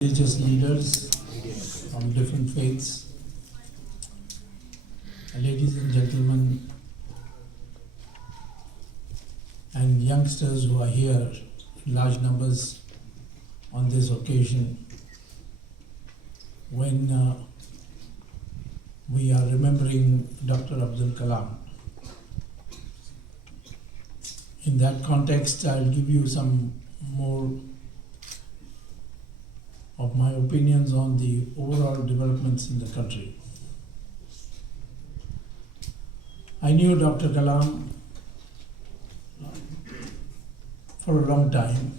religious leaders from different faiths, ladies and gentlemen, and youngsters who are here in large numbers on this occasion when we are remembering Dr.Abdul Kalam. In that context, I'll give you some more of my opinions on the overall developments in the country. I knew Dr. Kalam for a long time.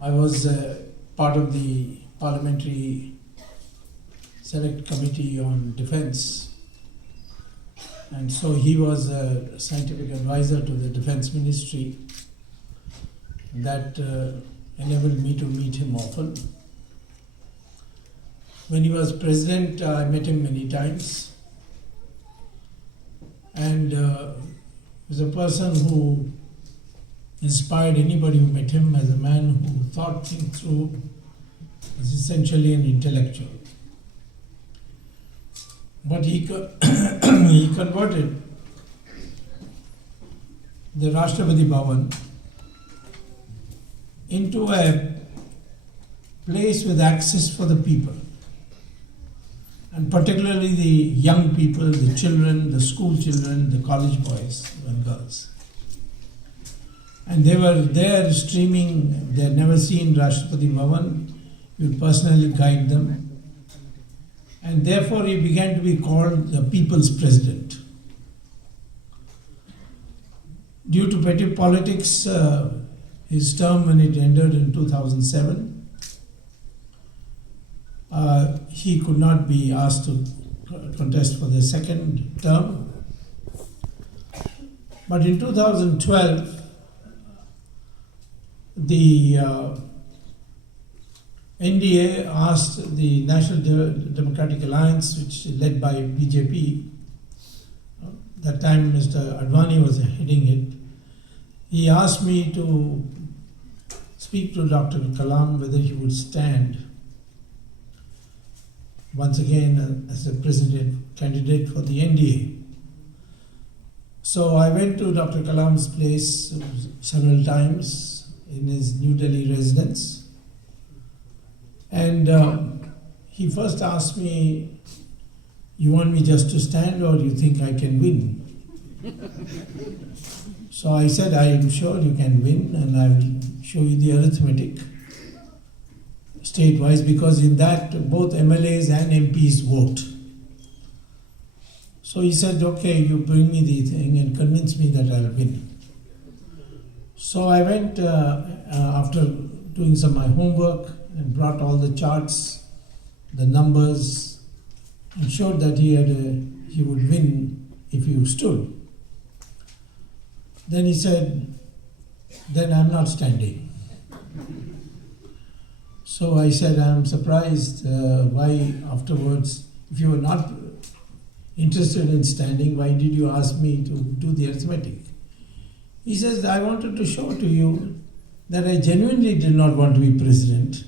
I was part of the Parliamentary Select Committee on Defence, and so he was a scientific advisor to the Defence Ministry. That enabled me to meet him often. When he was president, I met him many times, and he was a person who inspired anybody who met him as a man who thought things through, was essentially an intellectual. But he converted the Rashtrapati Bhavan into a place with access for the people, and particularly the young people, the children, the school children, the college boys and girls. And they were there streaming. They had never seen Rashtrapati Bhavan. He would personally guide them, and therefore he began to be called the People's President. Due to petty politics, his term, when it ended in 2007, he could not be asked to contest for the second term. But in 2012, the NDA asked the National Democratic Alliance, which is led by BJP, that time Mr. Advani was heading it. He asked me to speak to Dr. Kalam whether he would stand once again as a president candidate for the NDA. So I went to Dr. Kalam's place several times in his New Delhi residence, and he first asked me, "You want me just to stand, or do you think I can win?" So I said, "I am sure you can win, and I will show you the arithmetic state-wise, because in that both MLAs and MPs vote." So he said, "Okay, you bring me the thing and convince me that I'll win." So I went after doing some of my homework and brought all the charts, the numbers, and showed that he would win if he stood. Then he said, "Then I'm not standing." So I said, "I'm surprised why afterwards, if you were not interested in standing, why did you ask me to do the arithmetic?" He says, "I wanted to show to you that I genuinely did not want to be president.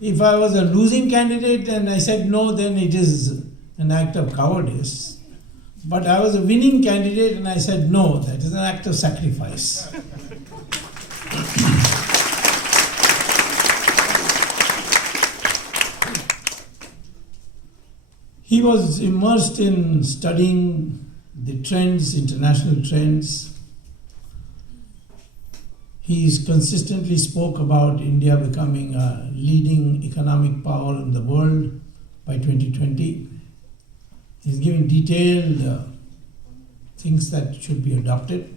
If I was a losing candidate and I said no, then it is an act of cowardice. But I was a winning candidate and I said no, that is an act of sacrifice." He was immersed in studying the trends, international trends. He consistently spoke about India becoming a leading economic power in the world by 2020. He's giving detailed things that should be adopted.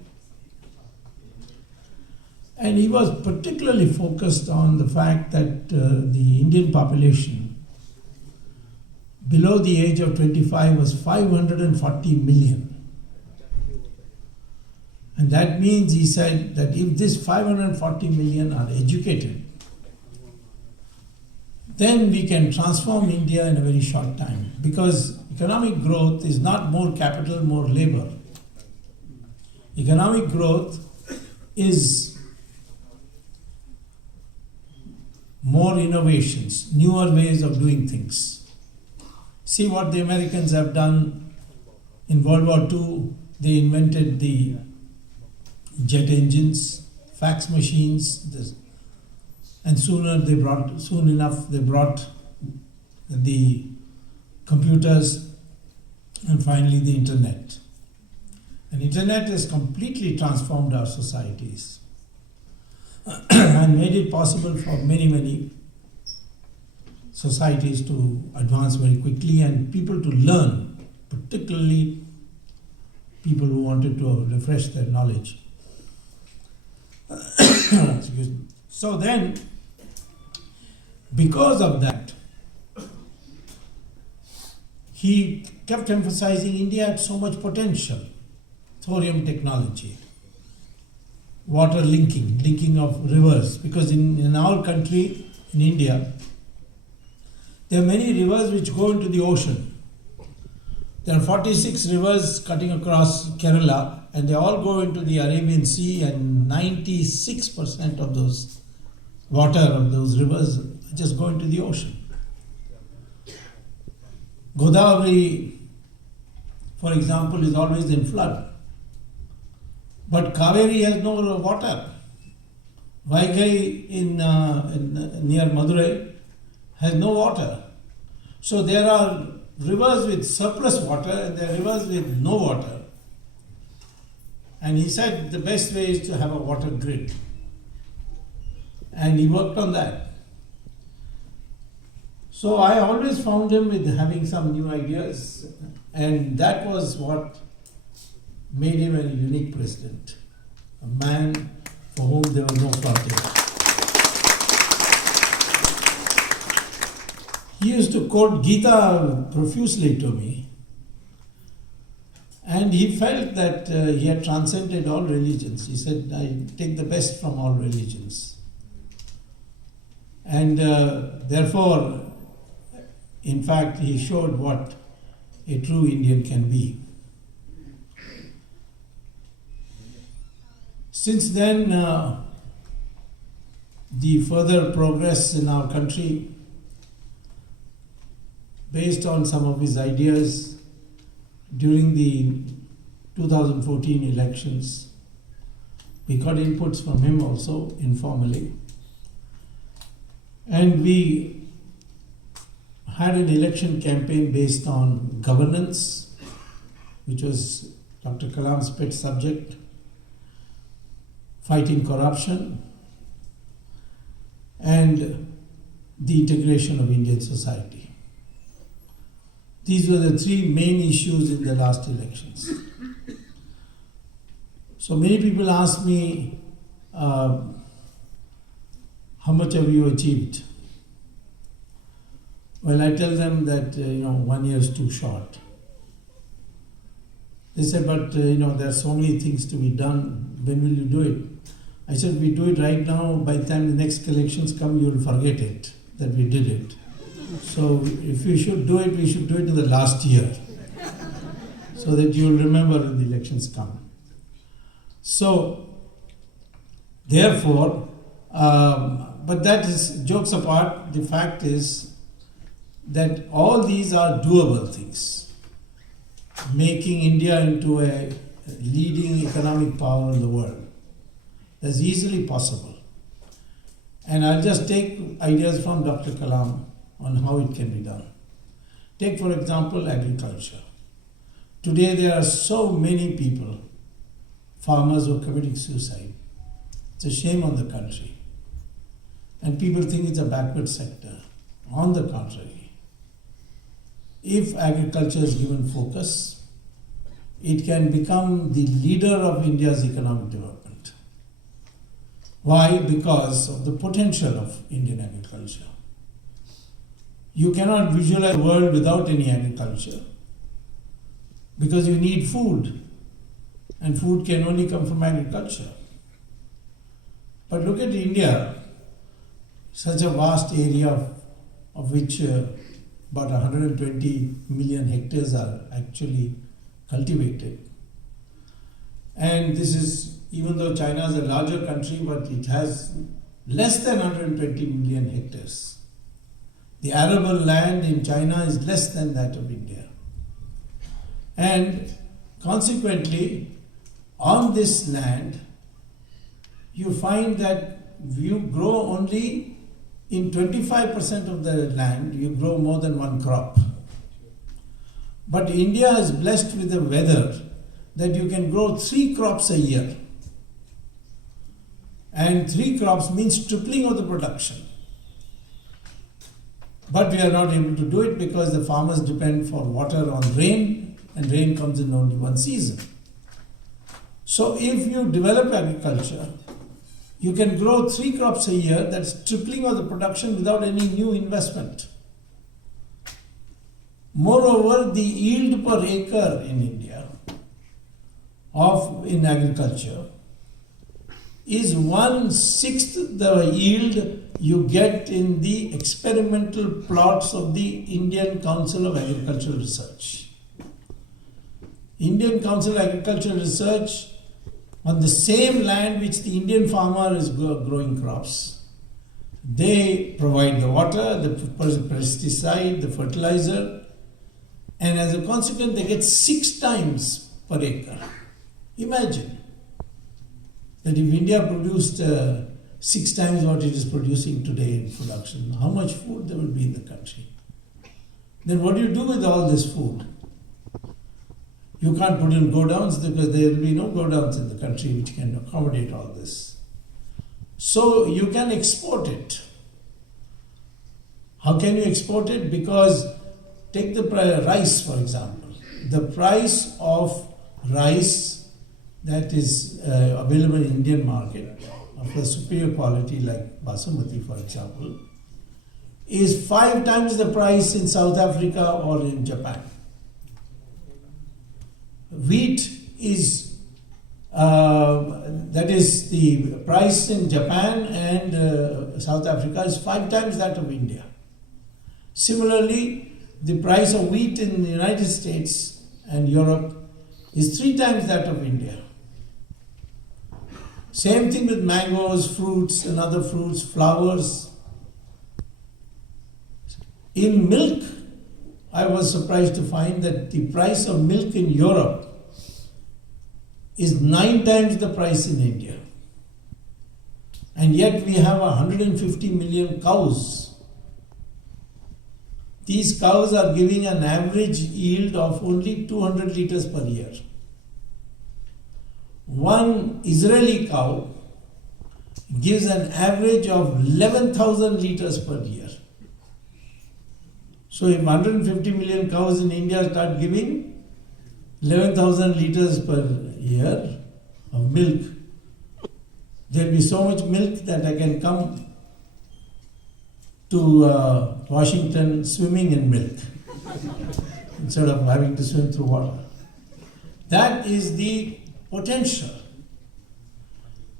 And he was particularly focused on the fact that the Indian population below the age of 25 was 540 million. And that means, he said, that if this 540 million are educated, then we can transform India in a very short time. Because economic growth is not more capital, more labor. Economic growth is more innovations, newer ways of doing things. See what the Americans have done in World War II. They invented the jet engines, fax machines, and soon enough they brought the computers and finally the internet. And internet has completely transformed our societies and made it possible for many societies to advance very quickly and people to learn, particularly people who wanted to refresh their knowledge. Excuse me. So then, because of that, he kept emphasizing India had so much potential. Thorium technology, water linking of rivers, because in our country, in India, there are many rivers which go into the ocean. There are 46 rivers cutting across Kerala, and they all go into the Arabian Sea, and 96% of those water of those rivers just go into the ocean. Godavari, for example, is always in flood. But Kaveri has no water. Vaigai near Madurai has no water. So there are rivers with surplus water and there are rivers with no water. And he said the best way is to have a water grid. And he worked on that. So I always found him with having some new ideas, and that was what made him a unique president, a man for whom there was no frontier. He used to quote Gita profusely to me, and he felt that he had transcended all religions. He said, I take the best from all religions. And therefore, in fact, he showed what a true Indian can be. Since then, the further progress in our country, based on some of his ideas during the 2014 elections, we got inputs from him also informally. And we had an election campaign based on governance, which was Dr. Kalam's pet subject, fighting corruption, and the integration of Indian society. These were the three main issues in the last elections. So many people ask me, how much have you achieved? Well, I tell them that 1 year is too short. They said, but there are so many things to be done. When will you do it? I said, we do it right now. By the time the next elections come, you will forget it, that we did it. So if we should do it, we should do it in the last year, so that you will remember when the elections come. So, therefore, but that is, jokes apart, the fact is that all these are doable things. Making India into a leading economic power in the world. That's easily possible. And I'll just take ideas from Dr. Kalam on how it can be done. Take, for example, agriculture. Today there are so many people, farmers who are committing suicide. It's a shame on the country. And people think it's a backward sector. On the contrary, if agriculture is given focus, it can become the leader of India's economic development. Why? Because of the potential of Indian agriculture. You cannot visualize the world without any agriculture, because you need food, and food can only come from agriculture. But look at India, such a vast area of which about 120 million hectares are actually cultivated. And this is, even though China is a larger country, but it has less than 120 million hectares. The arable land in China is less than that of India. And consequently, on this land, you find that you grow only in 25% of the land, you grow more than one crop. But India is blessed with the weather that you can grow 3 crops a year. And 3 crops means tripling of the production. But we are not able to do it because the farmers depend for water on rain, and rain comes in only one season. So if you develop agriculture, you can grow 3 crops a year, that's tripling of the production without any new investment. Moreover, the yield per acre in India in agriculture is 1/6 the yield you get in the experimental plots of the Indian Council of Agricultural Research. Indian Council of Agricultural Research, on the same land which the Indian farmer is growing crops, they provide the water, the pesticide, the fertilizer, and as a consequence they get 6 times per acre. Imagine that if India produced 6 times what it is producing today in production, how much food there will be in the country. Then what do you do with all this food? You can't put in godowns because there will be no godowns in the country which can accommodate all this. So you can export it. How can you export it? Because take the rice, for example. The price of rice that is available in Indian market of a superior quality like Basmati, for example, is 5 times the price in South Africa or in Japan. Wheat is, that is the price in Japan and South Africa is 5 times that of India. Similarly, the price of wheat in the United States and Europe is 3 times that of India. Same thing with mangoes, fruits and other fruits, flowers. In milk, I was surprised to find that the price of milk in Europe is 9 times the price in India. And yet we have 150 million cows. These cows are giving an average yield of only 200 liters per year. One Israeli cow gives an average of 11,000 liters per year. So if 150 million cows in India start giving 11,000 liters per year of milk, there will be so much milk that I can come to Washington swimming in milk instead of having to swim through water. That is the potential.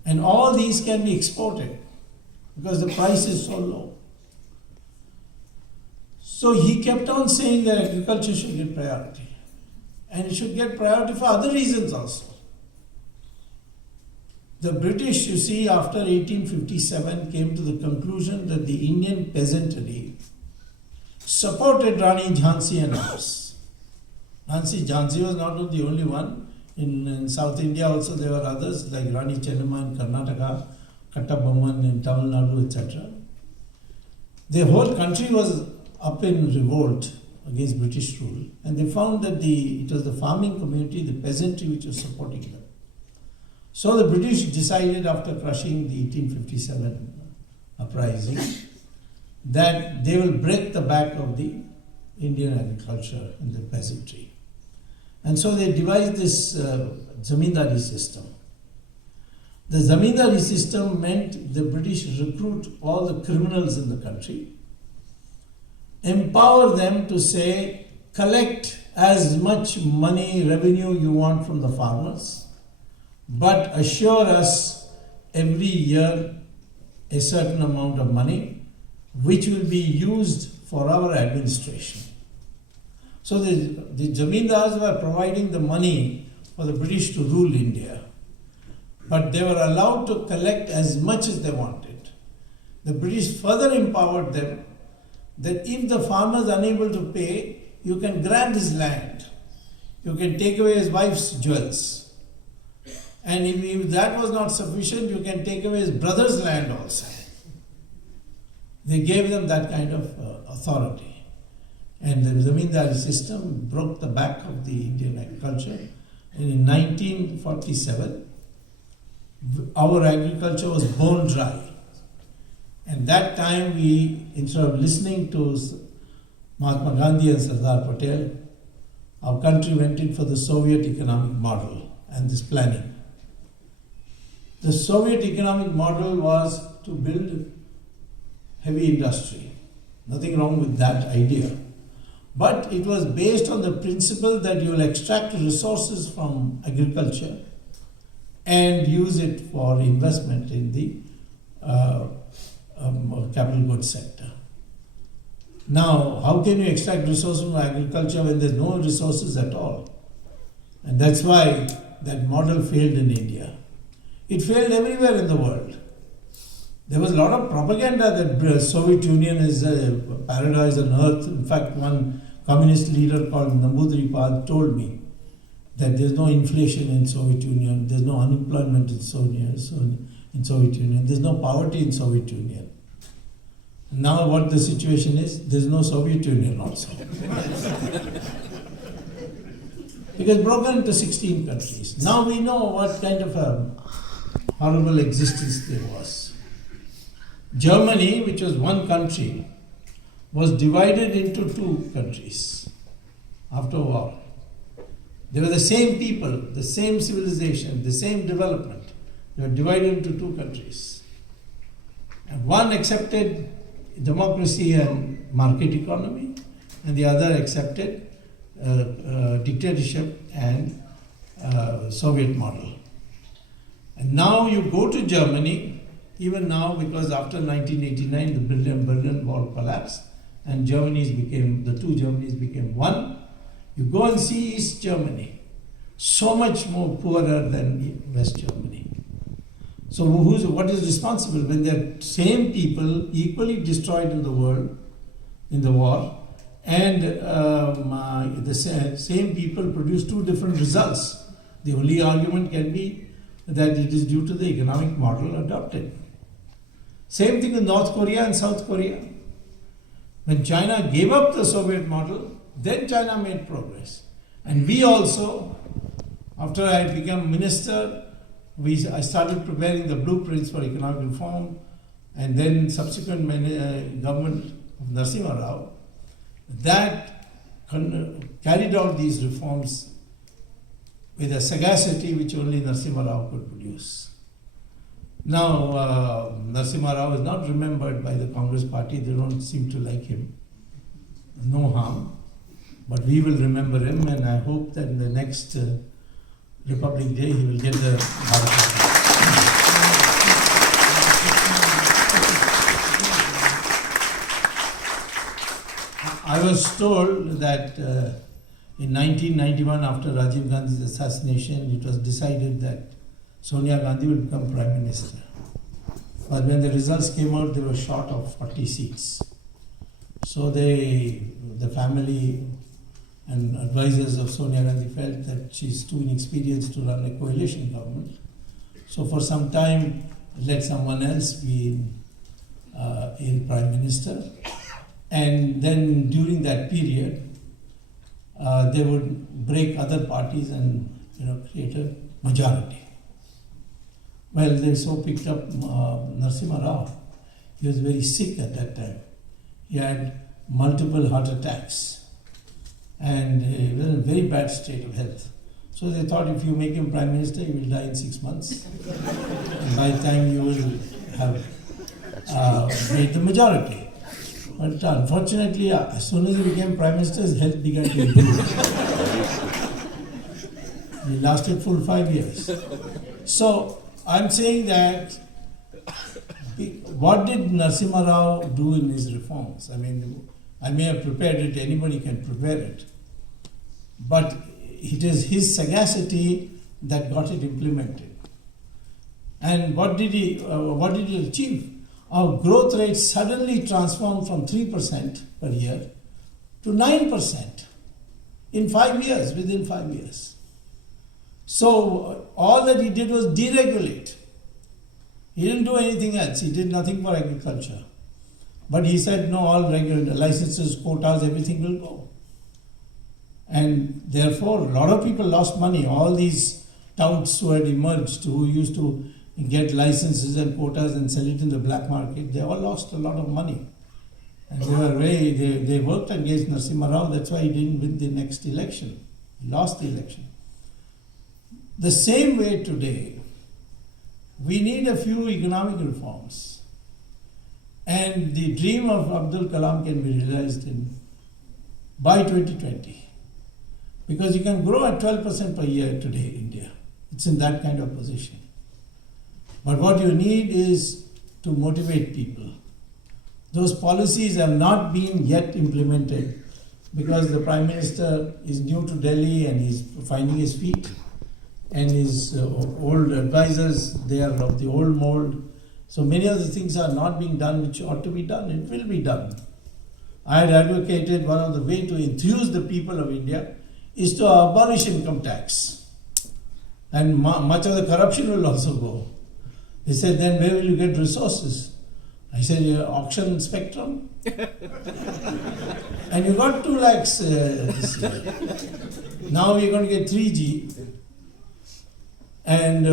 And all these can be exported because the price is so low. So he kept on saying that agriculture should get priority. And it should get priority for other reasons also. The British, you see, after 1857 came to the conclusion that the Indian peasantry supported Rani Jhansi and others. Jhansi was not the only one. In South India also there were others like Rani Chennamma in Karnataka, Kattabomman in Tamil Nadu, etc. The whole country was up in revolt against British rule, and they found that it was the farming community, the peasantry, which was supporting them. So the British decided after crushing the 1857 uprising that they will break the back of the Indian agriculture and the peasantry. And so they devised this zamindari system. The zamindari system meant the British recruit all the criminals in the country, empower them to say, collect as much money, revenue you want from the farmers, but assure us every year a certain amount of money which will be used for our administration. So the Zamindars were providing the money for the British to rule India, but they were allowed to collect as much as they wanted. The British further empowered them that if the farmer is unable to pay, you can grant his land. You can take away his wife's jewels. And if that was not sufficient, you can take away his brother's land also. They gave them that kind of authority. And the zamindari system broke the back of the Indian agriculture. And in 1947, our agriculture was bone dry. And that time we, instead of listening to Mahatma Gandhi and Sardar Patel, our country went in for the Soviet economic model and this planning. The Soviet economic model was to build heavy industry. Nothing wrong with that idea. But it was based on the principle that you will extract resources from agriculture and use it for investment in the capital goods sector. Now, how can you extract resources from agriculture when there's no resources at all? And that's why that model failed in India. It failed everywhere in the world. There was a lot of propaganda that the Soviet Union is a paradise on earth. In fact, one communist leader called Nambudripad told me that there's no inflation in Soviet Union, there's no unemployment in Soviet Union, there's no poverty in Soviet Union. Now what the situation is, there's no Soviet Union also. It was broken into 16 countries. Now we know what kind of a horrible existence there was. Germany, which was one country, was divided into two countries after war. They were the same people, the same civilization, the same development. They were divided into two countries. And one accepted democracy and market economy, and the other accepted dictatorship and Soviet model. And now you go to Germany, even now, because after 1989 the Berlin Wall collapsed and the two Germanys became one. You go and see East Germany, so much more poorer than West Germany. So what is responsible when the same people equally destroyed in the world, in the war, and the same people produce two different results? The only argument can be that it is due to the economic model adopted. Same thing in North Korea and South Korea. When China gave up the Soviet model, then China made progress. And we also, after I had become minister, I started preparing the blueprints for economic reform, and then subsequent government of Narasimha Rao that carried out these reforms with a sagacity which only Narasimha Rao could produce. Now, Narasimha Rao is not remembered by the Congress party. They don't seem to like him. No harm. But we will remember him, and I hope that in the next Republic Day he will get the Bharat. I was told that in 1991, after Rajiv Gandhi's assassination, it was decided that Sonia Gandhi will become Prime Minister. But when the results came out, they were short of 40 seats. So the family and advisors of Sonia Gandhi felt that she's too inexperienced to run a coalition government. So for some time, let someone else be in Prime Minister. And then during that period, they would break other parties and create a majority. Well, they so picked up Narasimha Rao. He was very sick at that time. He had multiple heart attacks and he was in a very bad state of health. So they thought if you make him Prime Minister, he will die in 6 months. And by the time you will have made the majority. But unfortunately, as soon as he became Prime Minister, his health began to improve. He lasted full 5 years. So I'm saying that what did Narasimha Rao do in his reforms? I mean, I may have prepared it, anybody can prepare it. But it is his sagacity that got it implemented. And what did he achieve? our growth rate suddenly transformed from 3% per year to 9% in 5 years, within 5 years. So all that he did was deregulate. He didn't do anything else. He did nothing for agriculture. But he said, no, all regular licenses, quotas, everything will go. And therefore, a lot of people lost money. All these touts who had emerged, who used to get licenses and quotas and sell it in the black market, they all lost a lot of money. And they worked against Narasimha Rao. That's why he didn't win the next election. He lost the election. The same way today, we need a few economic reforms. And the dream of Abdul Kalam can be realized by 2020. Because you can grow at 12% per year today, India. It's in that kind of position. But what you need is to motivate people. Those policies have not been yet implemented because the Prime Minister is new to Delhi and he's finding his feet. And his old advisors, they are of the old mold. So many of the things are not being done which ought to be done. It will be done. I had advocated one of the ways to enthuse the people of India is to abolish income tax. And much of the corruption will also go. They said, then where will you get resources? I said, auction spectrum. And you got 2 lakhs this year. Now we're going to get 3G. And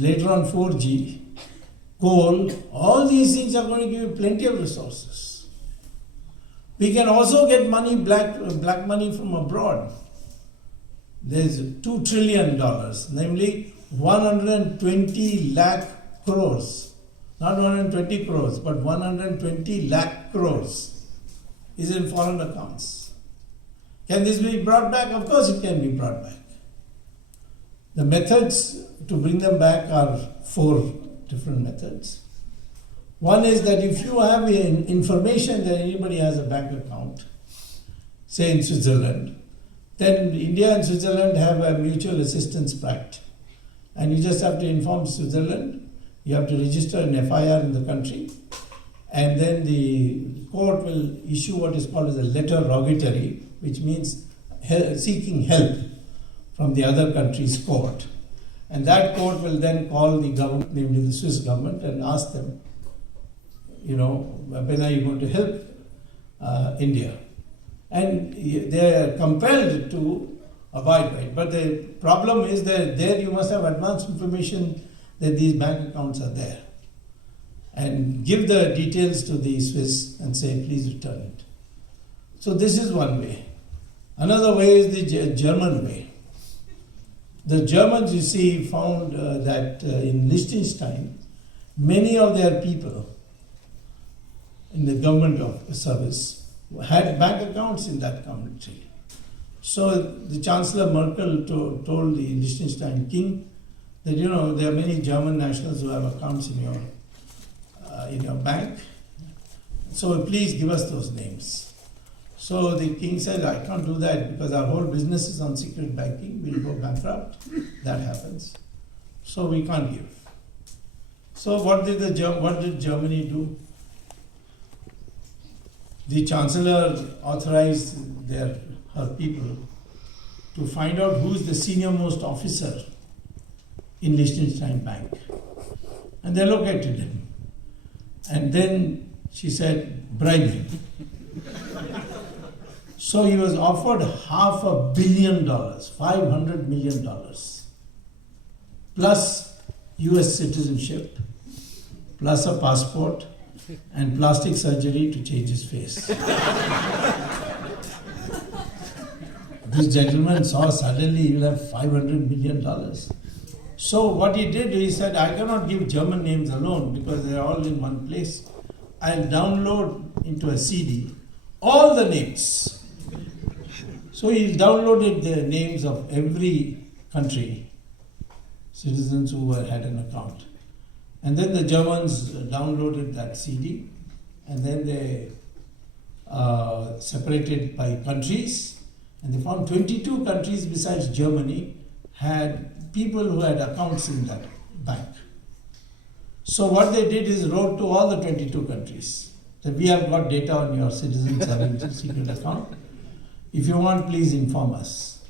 later on 4G, coal, all these things are going to give you plenty of resources. We can also get money, black money from abroad. There's $2 trillion, namely 120 lakh crores. Not 120 crores, but 120 lakh crores is in foreign accounts. Can this be brought back? Of course it can be brought back. The methods to bring them back are 4 different methods. One is that if you have information that anybody has a bank account, say in Switzerland, then India and Switzerland have a mutual assistance pact. And you just have to inform Switzerland, you have to register an FIR in the country, and then the court will issue what is called as a letter rogatory, which means seeking help from the other country's court. And that court will then call the government, namely the Swiss government, and ask them, when are you going to help India? And they are compelled to abide by it. But the problem is that there you must have advance information that these bank accounts are there. And give the details to the Swiss and say, please return it. So this is one way. Another way is the German way. The Germans, you see, found that in Liechtenstein, many of their people in the government service had bank accounts in that country. So the Chancellor Merkel told the Liechtenstein king that, there are many German nationals who have accounts in your bank. So please give us those names. So the king said, I can't do that because our whole business is on secret banking. We'll go bankrupt. That happens. So we can't give. So what did Germany do? The Chancellor authorized her people to find out who is the senior most officer in Liechtenstein Bank. And they located him. And then she said, bribe him. So he was offered $500 million, $500 million, plus US citizenship, plus a passport, and plastic surgery to change his face. This gentleman saw suddenly he will have $500 million. So what he did, he said, I cannot give German names alone because they are all in one place. I'll download into a CD all the names. So he downloaded the names of every country, citizens who had an account. And then the Germans downloaded that CD, and then they separated by countries, and they found 22 countries besides Germany had people who had accounts in that bank. So what they did is wrote to all the 22 countries that we have got data on your citizens having a secret account. If you want, please inform us.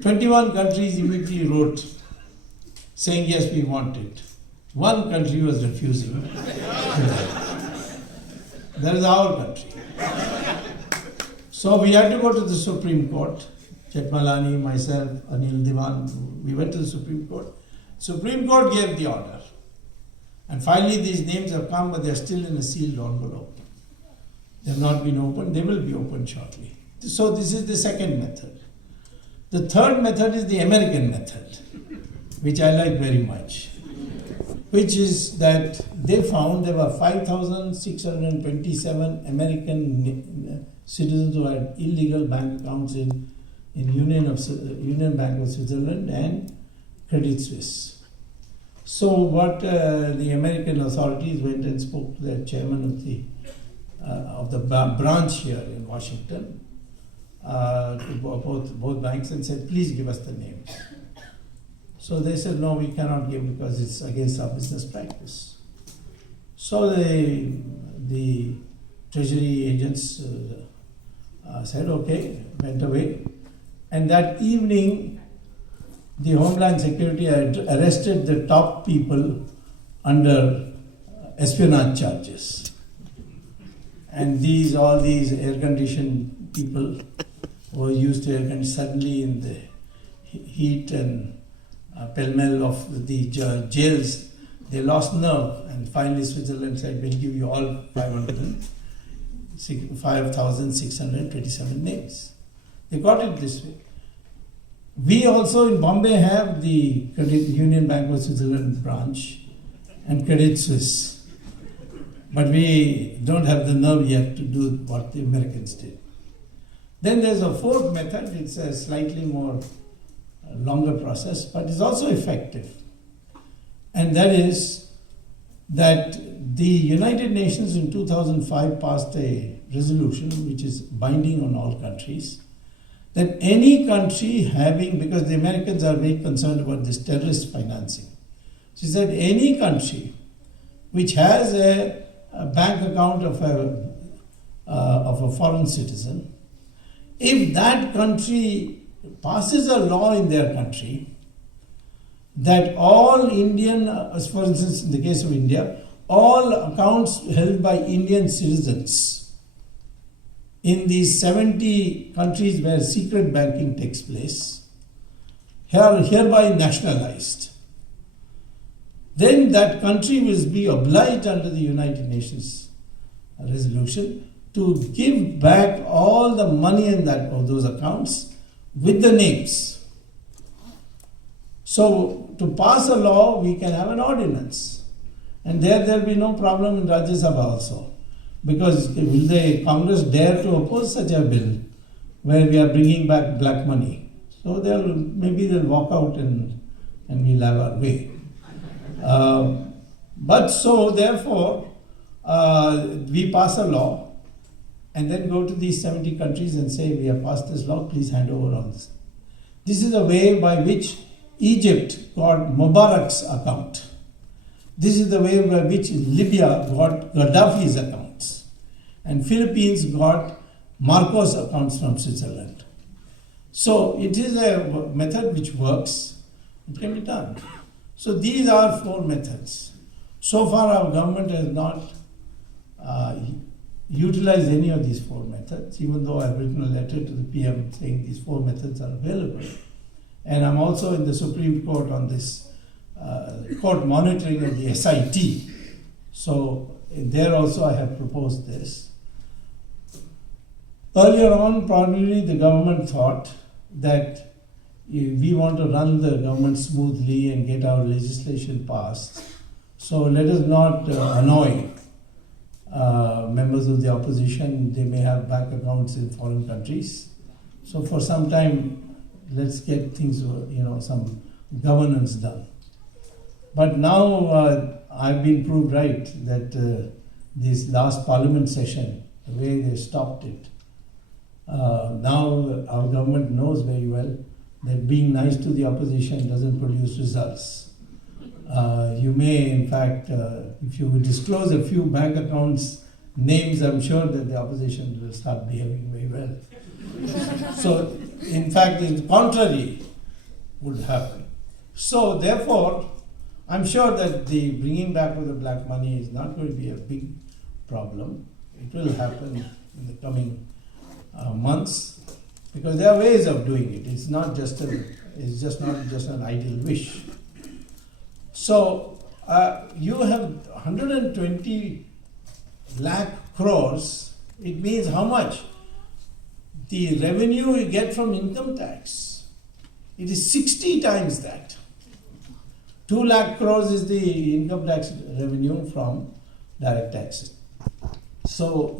21 countries immediately wrote saying, yes, we want it. One country was refusing. That is our country. So we had to go to the Supreme Court. Chetmalani, myself, Anil Diwan, we went to the Supreme Court. Supreme Court gave the order. And finally these names have come, but they are still in a sealed envelope. They have not been opened. They will be opened shortly. So this is the second method. The third method is the American method, which I like very much, which is that they found there were 5,627 American citizens who had illegal bank accounts in Union Bank of Switzerland and Credit Suisse. So what the American authorities went and spoke to the chairman of the branch here in Washington, to both banks, and said, please give us the names. So they said, no, we cannot give because it's against our business practice. So the treasury agents said, okay, went away. And that evening, the Homeland Security had arrested the top people under espionage charges. And all these air-conditioned people who were used to air-conditioning suddenly in the heat and pell-mell of the jails, they lost nerve, and finally Switzerland said, we'll give you all 5,627 names. They got it this way. We also in Bombay have the Union Bank of Switzerland branch and Credit Suisse, but we don't have the nerve yet to do what the Americans did. Then there's a fourth method. It's a slightly more longer process, but it's also effective. And that is that the United Nations in 2005 passed a resolution which is binding on all countries, that any country having, because the Americans are very concerned about this terrorist financing, she said any country which has a bank account of a foreign citizen, if that country passes a law in their country that all Indian, as for instance in the case of India, all accounts held by Indian citizens in these 70 countries where secret banking takes place, hereby nationalized, then that country will be obliged under the United Nations resolution to give back all the money in those accounts with the names. So to pass a law, we can have an ordinance. And there will be no problem in Rajya Sabha also. Because will the Congress dare to oppose such a bill where we are bringing back black money? So maybe they'll walk out and we'll have our way. But so therefore, we pass a law and then go to these 70 countries and say, we have passed this law, please hand over all this. This is a way by which Egypt got Mubarak's account. This is the way by which Libya got Gaddafi's accounts. And Philippines got Marcos' accounts from Switzerland. So it is a method which works. It can be done. So these are 4 methods. So far our government has not utilized any of these 4 methods, even though I've written a letter to the PM saying these 4 methods are available. And I'm also in the Supreme Court on this court monitoring of the SIT. So there also I have proposed this. Earlier on, probably the government thought that we want to run the government smoothly and get our legislation passed. So let us not annoy members of the opposition. They may have bank accounts in foreign countries. So for some time, let's get things, some governance done. But now I've been proved right that this last parliament session, the way they stopped it, now our government knows very well that being nice to the opposition doesn't produce results. You may, in fact, if you disclose a few bank accounts names, I'm sure that the opposition will start behaving very well. So, in fact, the contrary would happen. So, therefore, I'm sure that the bringing back of the black money is not going to be a big problem. It will happen in the coming months, because there are ways of doing it. It's not just not just an ideal wish. So you have 120 lakh crores. It means how much? The revenue you get from income tax. It is 60 times that. 2 lakh crores is the income tax revenue from direct taxes. So